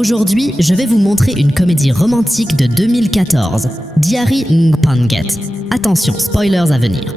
Aujourd'hui, je vais vous montrer une comédie romantique de 2014, Diary Ngpanget. Attention, spoilers à venir.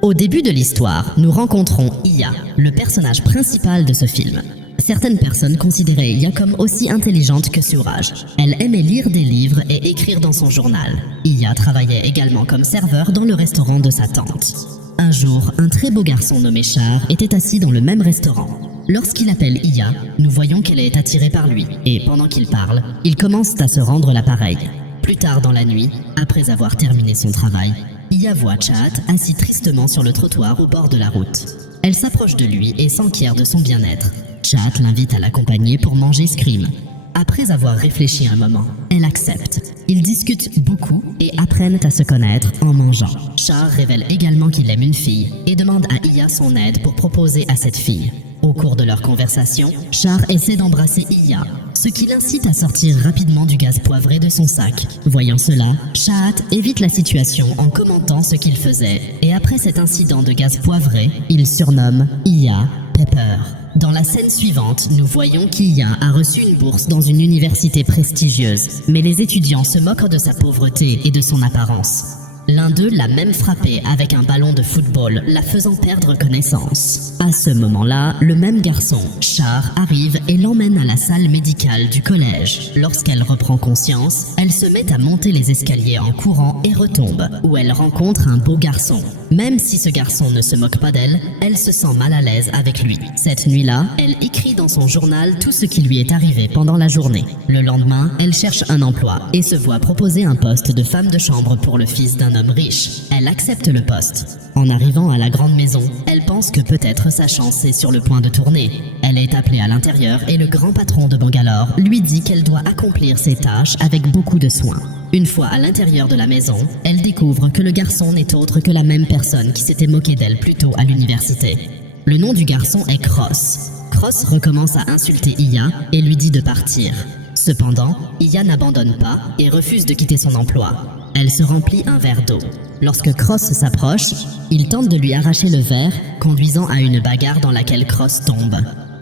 Au début de l'histoire, nous rencontrons Iya, le personnage principal de ce film. Certaines personnes considéraient Iya comme aussi intelligente que Suraj. Elle aimait lire des livres et écrire dans son journal. Iya travaillait également comme serveur dans le restaurant de sa tante. Un jour, un très beau garçon nommé Char était assis dans le même restaurant. Lorsqu'il appelle Iya, nous voyons qu'elle est attirée par lui, et pendant qu'il parle, ils commencent à se rendre l'appareil. Plus tard dans la nuit, après avoir terminé son travail, Iya voit Chaat assis tristement sur le trottoir au bord de la route. Elle s'approche de lui et s'enquiert de son bien-être. Chaat l'invite à l'accompagner pour manger Scream. Après avoir réfléchi un moment, elle accepte. Ils discutent beaucoup et apprennent à se connaître en mangeant. Char révèle également qu'il aime une fille et demande à Iya son aide pour proposer à cette fille. Au cours de leur conversation, Char essaie d'embrasser Iya, ce qui l'incite à sortir rapidement du gaz poivré de son sac. Voyant cela, Chaat évite la situation en commentant ce qu'il faisait, et après cet incident de gaz poivré, il surnomme Iya Pepper. Dans la scène suivante, nous voyons qu'Iya a reçu une bourse dans une université prestigieuse, mais les étudiants se moquent de sa pauvreté et de son apparence. L'un d'eux l'a même frappé avec un ballon de football, la faisant perdre connaissance. À ce moment-là, le même garçon, Char, arrive et l'emmène à la salle médicale du collège. Lorsqu'elle reprend conscience, elle se met à monter les escaliers en courant et retombe, où elle rencontre un beau garçon. Même si ce garçon ne se moque pas d'elle, elle se sent mal à l'aise avec lui. Cette nuit-là, elle écrit dans son journal tout ce qui lui est arrivé pendant la journée. Le lendemain, elle cherche un emploi et se voit proposer un poste de femme de chambre pour le fils d'un homme riche. Elle accepte le poste. En arrivant à la grande maison, elle pense que peut-être sa chance est sur le point de tourner. Elle est appelée à l'intérieur et le grand patron de Bangalore lui dit qu'elle doit accomplir ses tâches avec beaucoup de soin. Une fois à l'intérieur de la maison, elle découvre que le garçon n'est autre que la même personne qui s'était moquée d'elle plus tôt à l'université. Le nom du garçon est Cross. Cross recommence à insulter Iya et lui dit de partir. Cependant, Iya n'abandonne pas et refuse de quitter son emploi. Elle se remplit un verre d'eau. Lorsque Cross s'approche, il tente de lui arracher le verre, conduisant à une bagarre dans laquelle Cross tombe.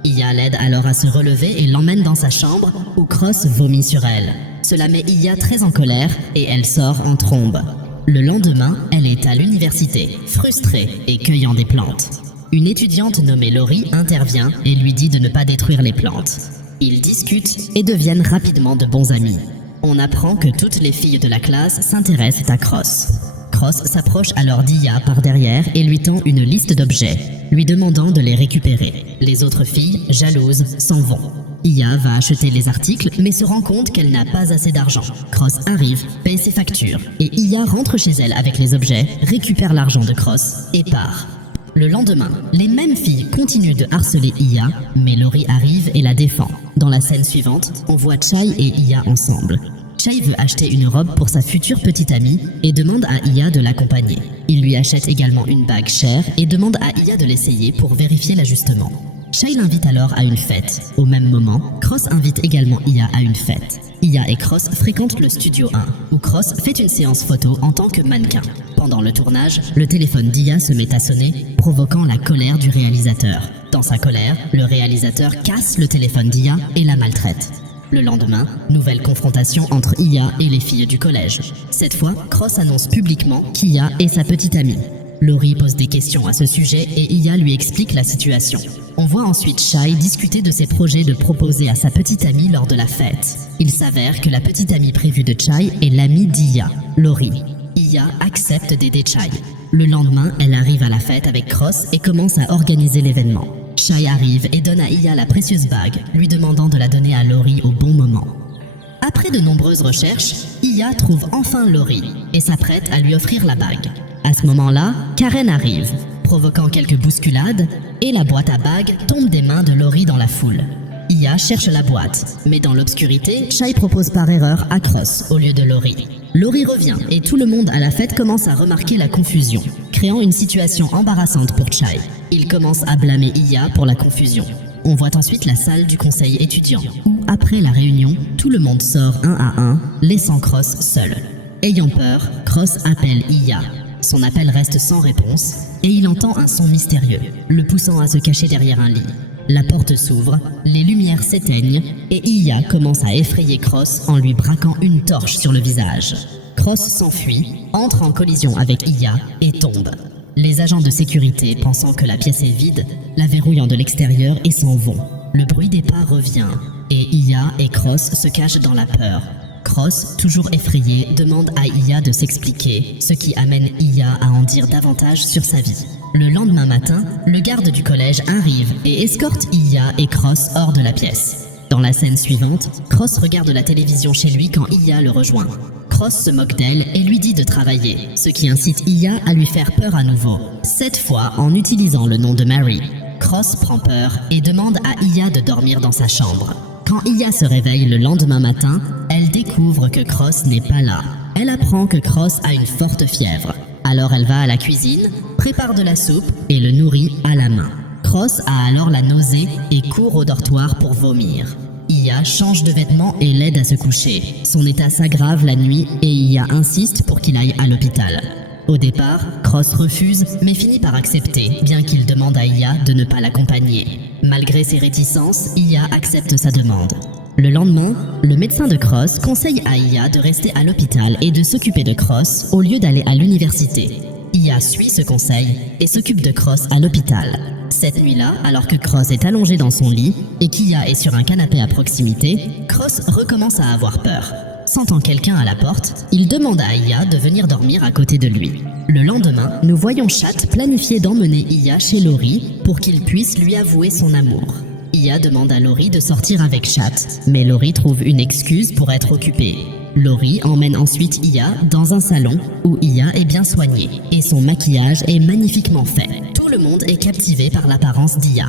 Iya l'aide alors à se relever et l'emmène dans sa chambre, où Cross vomit sur elle. Cela met Iya très en colère et elle sort en trombe. Le lendemain, elle est à l'université, frustrée et cueillant des plantes. Une étudiante nommée Laurie intervient et lui dit de ne pas détruire les plantes. Ils discutent et deviennent rapidement de bons amis. On apprend que toutes les filles de la classe s'intéressent à Cross. Cross s'approche alors d'Iya par derrière et lui tend une liste d'objets, lui demandant de les récupérer. Les autres filles, jalouses, s'en vont. Iya va acheter les articles mais se rend compte qu'elle n'a pas assez d'argent. Cross arrive, paye ses factures et Iya rentre chez elle avec les objets, récupère l'argent de Cross et part. Le lendemain, les mêmes filles continuent de harceler Iya, mais Laurie arrive et la défend. Dans la scène suivante, on voit Chai et Iya ensemble. Chai veut acheter une robe pour sa future petite amie et demande à Iya de l'accompagner. Il lui achète également une bague chère et demande à Iya de l'essayer pour vérifier l'ajustement. Chai l'invite alors à une fête. Au même moment, Cross invite également Iya à une fête. Iya et Cross fréquentent le studio 1, où Cross fait une séance photo en tant que mannequin. Pendant le tournage, le téléphone d'Iya se met à sonner, provoquant la colère du réalisateur. Dans sa colère, le réalisateur casse le téléphone d'Iya et la maltraite. Le lendemain, nouvelle confrontation entre Iya et les filles du collège. Cette fois, Cross annonce publiquement qu'Iya est sa petite amie. Laurie pose des questions à ce sujet et Iya lui explique la situation. On voit ensuite Chai discuter de ses projets de proposer à sa petite amie lors de la fête. Il s'avère que la petite amie prévue de Chai est l'amie d'Iya, Laurie. Iya accepte d'aider Chai. Le lendemain, elle arrive à la fête avec Cross et commence à organiser l'événement. Chai arrive et donne à Iya la précieuse bague, lui demandant de la donner à Laurie au bon moment. Après de nombreuses recherches, Iya trouve enfin Laurie et s'apprête à lui offrir la bague. À ce moment-là, Karen arrive, provoquant quelques bousculades, et la boîte à bagues tombe des mains de Laurie dans la foule. Iya cherche la boîte, mais dans l'obscurité, Chai propose par erreur à Cross au lieu de Laurie. Laurie revient et tout le monde à la fête commence à remarquer la confusion, créant une situation embarrassante pour Chai. Il commence à blâmer Iya pour la confusion. On voit ensuite la salle du conseil étudiant, où après la réunion, tout le monde sort un à un, laissant Cross seul. Ayant peur, Cross appelle Iya. Son appel reste sans réponse et il entend un son mystérieux, le poussant à se cacher derrière un lit. La porte s'ouvre, les lumières s'éteignent et Iya commence à effrayer Cross en lui braquant une torche sur le visage. Cross s'enfuit, entre en collision avec Iya et tombe. Les agents de sécurité, pensant que la pièce est vide, la verrouillent de l'extérieur et s'en vont. Le bruit des pas revient et Iya et Cross se cachent dans la peur. Cross, toujours effrayé, demande à Iya de s'expliquer, ce qui amène Iya à en dire davantage sur sa vie. Le lendemain matin, le garde du collège arrive et escorte Iya et Cross hors de la pièce. Dans la scène suivante, Cross regarde la télévision chez lui quand Iya le rejoint. Cross se moque d'elle et lui dit de travailler, ce qui incite Iya à lui faire peur à nouveau, cette fois en utilisant le nom de Mary. Cross prend peur et demande à Iya de dormir dans sa chambre. Quand Iya se réveille le lendemain matin, elle découvre que Cross n'est pas là. Elle apprend que Cross a une forte fièvre. Alors elle va à la cuisine, prépare de la soupe et le nourrit à la main. Cross a alors la nausée et court au dortoir pour vomir. Iya change de vêtements et l'aide à se coucher. Son état s'aggrave la nuit et Iya insiste pour qu'il aille à l'hôpital. Au départ, Cross refuse mais finit par accepter, bien qu'il demande à Iya de ne pas l'accompagner. Malgré ses réticences, Iya accepte sa demande. Le lendemain, le médecin de Cross conseille à Iya de rester à l'hôpital et de s'occuper de Cross au lieu d'aller à l'université. Iya suit ce conseil et s'occupe de Cross à l'hôpital. Cette nuit-là, alors que Cross est allongé dans son lit et qu'Iya est sur un canapé à proximité, Cross recommence à avoir peur. Sentant quelqu'un à la porte, il demande à Iya de venir dormir à côté de lui. Le lendemain, nous voyons Chat planifier d'emmener Iya chez Lori pour qu'il puisse lui avouer son amour. Iya demande à Lori de sortir avec Chat, mais Lori trouve une excuse pour être occupée. Lori emmène ensuite Iya dans un salon où Iya est bien soignée et son maquillage est magnifiquement fait. Tout le monde est captivé par l'apparence d'Iya.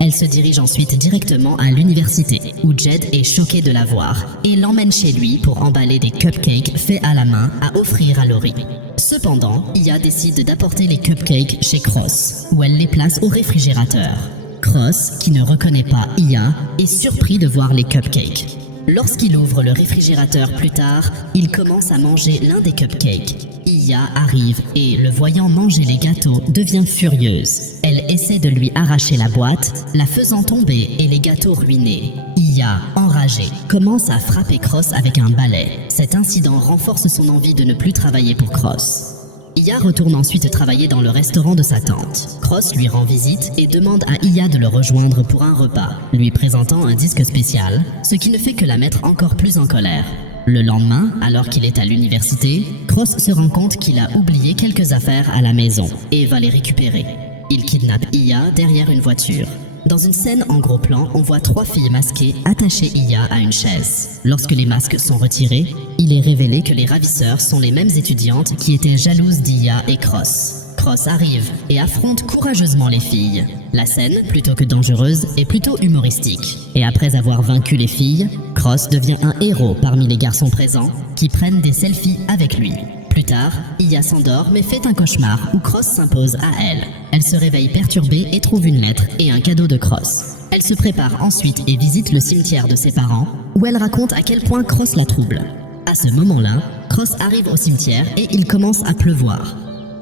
Elle se dirige ensuite directement à l'université où Jed est choqué de la voir et l'emmène chez lui pour emballer des cupcakes faits à la main à offrir à Lori. Cependant, Iya décide d'apporter les cupcakes chez Cross où elle les place au réfrigérateur. Cross, qui ne reconnaît pas Iya, est surpris de voir les cupcakes. Lorsqu'il ouvre le réfrigérateur plus tard, il commence à manger l'un des cupcakes. Iya arrive et, le voyant manger les gâteaux, devient furieuse. Elle essaie de lui arracher la boîte, la faisant tomber et les gâteaux ruinés. Iya, enragée, commence à frapper Cross avec un balai. Cet incident renforce son envie de ne plus travailler pour Cross. Iya retourne ensuite travailler dans le restaurant de sa tante. Cross lui rend visite et demande à Iya de le rejoindre pour un repas, lui présentant un disque spécial, ce qui ne fait que la mettre encore plus en colère. Le lendemain, alors qu'il est à l'université, Cross se rend compte qu'il a oublié quelques affaires à la maison et va les récupérer. Il kidnappe Iya derrière une voiture. Dans une scène en gros plan, on voit 3 filles masquées attacher Iya à une chaise. Lorsque les masques sont retirés, il est révélé que les ravisseurs sont les mêmes étudiantes qui étaient jalouses d'Iya et Cross. Cross arrive et affronte courageusement les filles. La scène, plutôt que dangereuse, est plutôt humoristique. Et après avoir vaincu les filles, Cross devient un héros parmi les garçons présents qui prennent des selfies avec lui. Plus tard, Iya s'endort mais fait un cauchemar où Cross s'impose à elle. Elle se réveille perturbée et trouve une lettre et un cadeau de Cross. Elle se prépare ensuite et visite le cimetière de ses parents, où elle raconte à quel point Cross la trouble. À ce moment-là, Cross arrive au cimetière et il commence à pleuvoir.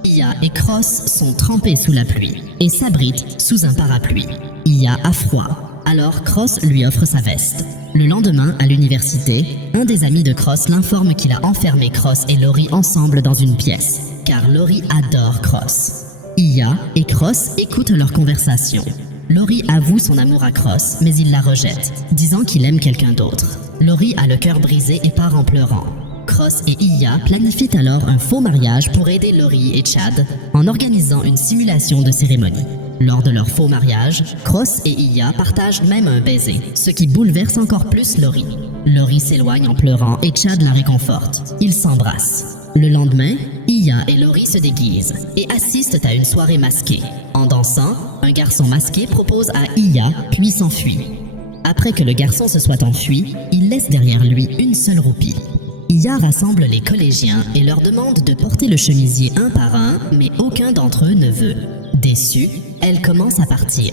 Iya et Cross sont trempés sous la pluie et s'abritent sous un parapluie. Iya a froid. Alors Cross lui offre sa veste. Le lendemain, à l'université, un des amis de Cross l'informe qu'il a enfermé Cross et Lori ensemble dans une pièce, car Lori adore Cross. Iya et Cross écoutent leur conversation. Lori avoue son amour à Cross, mais il la rejette, disant qu'il aime quelqu'un d'autre. Lori a le cœur brisé et part en pleurant. Cross et Iya planifient alors un faux mariage pour aider Lori et Chad en organisant une simulation de cérémonie. Lors de leur faux mariage, Cross et Iya partagent même un baiser, ce qui bouleverse encore plus Lori. Lori s'éloigne en pleurant et Chad la réconforte. Ils s'embrassent. Le lendemain, Iya et Lori se déguisent et assistent à une soirée masquée. En dansant, un garçon masqué propose à Iya puis s'enfuit. Après que le garçon se soit enfui, il laisse derrière lui une seule roupie. Iya rassemble les collégiens et leur demande de porter le chemisier un par un, mais aucun d'entre eux ne veut. Déçue, elle commence à partir.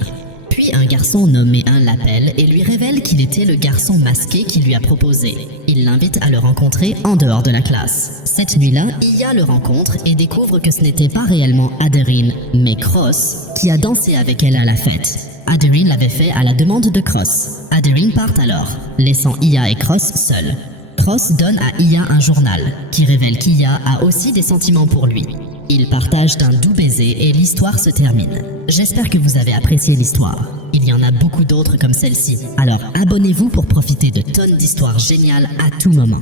Puis un garçon nommé l'appelle et lui révèle qu'il était le garçon masqué qui lui a proposé. Il l'invite à le rencontrer en dehors de la classe. Cette nuit-là, Iya le rencontre et découvre que ce n'était pas réellement Adeline, mais Cross, qui a dansé avec elle à la fête. Adeline l'avait fait à la demande de Cross. Adeline part alors, laissant Iya et Cross seuls. Cross donne à Iya un journal, qui révèle qu'Iya a aussi des sentiments pour lui. Ils partagent un doux baiser et l'histoire se termine. J'espère que vous avez apprécié l'histoire. Il y en a beaucoup d'autres comme celle-ci, alors abonnez-vous pour profiter de tonnes d'histoires géniales à tout moment.